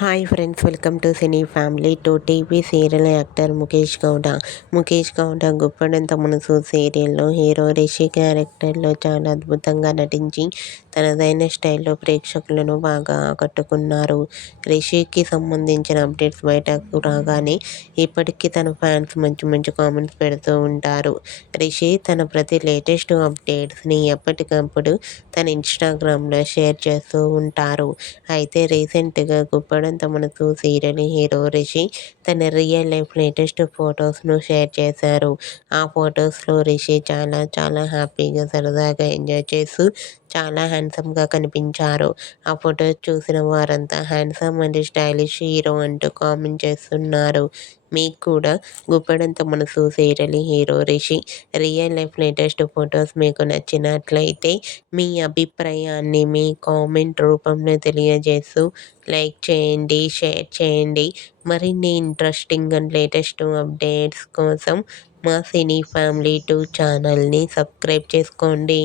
Hi friends, welcome to cine family. TV serial actor Mukesh Gowda. Mukesh Gowda Guppedantha Manasu సీరియల్లో hero Rishi క్యారెక్టర్లో చాలా అద్భుతంగా నటించి తనదైన స్టైల్లో ప్రేక్షకులను బాగా ఆకట్టుకున్నారు. రిషికి సంబంధించిన అప్డేట్స్ బయటకు రాగానే ఇప్పటికీ తన ఫ్యాన్స్ మంచి మంచి కామెంట్స్ పెడుతూ ఉంటారు. రిషి తన ప్రతి లేటెస్ట్ అప్డేట్స్ని ఎప్పటికప్పుడు తన ఇన్స్టాగ్రామ్లో షేర్ చేస్తూ ఉంటారు. అయితే రీసెంట్గా గుప్పడంత మనసు సీరియల్ హీరో రిషి తన రియల్ లైఫ్ లేటెస్ట్ ఫొటోస్ను షేర్ చేశారు. ఆ ఫొటోస్లో రిషి చాలా చాలా హ్యాపీగా సరదాగా ఎంజాయ్ చేస్తూ చాలా హ్యాండ్సమ్గా కనిపించారు. ఆ ఫొటోస్ చూసిన వారంతా హ్యాండ్సమ్ అండ్ స్టైలిష్ హీరో అంటూ కామెంట్ చేస్తున్నారు. మీకు కూడా గుప్పడంత మనసు serial hero Rishi real life latest photos మీకు నచ్చినట్లయితే మీ అభిప్రాయాన్ని మీ కామెంట్ రూపంలో తెలియజేస్తూ లైక్ చేయండి, షేర్ చేయండి. మరిన్ని ఇంట్రెస్టింగ్ అండ్ లేటెస్ట్ అప్డేట్స్ కోసం మా సినీ ఫ్యామిలీ 2 ఛానల్ని సబ్స్క్రైబ్ చేసుకోండి.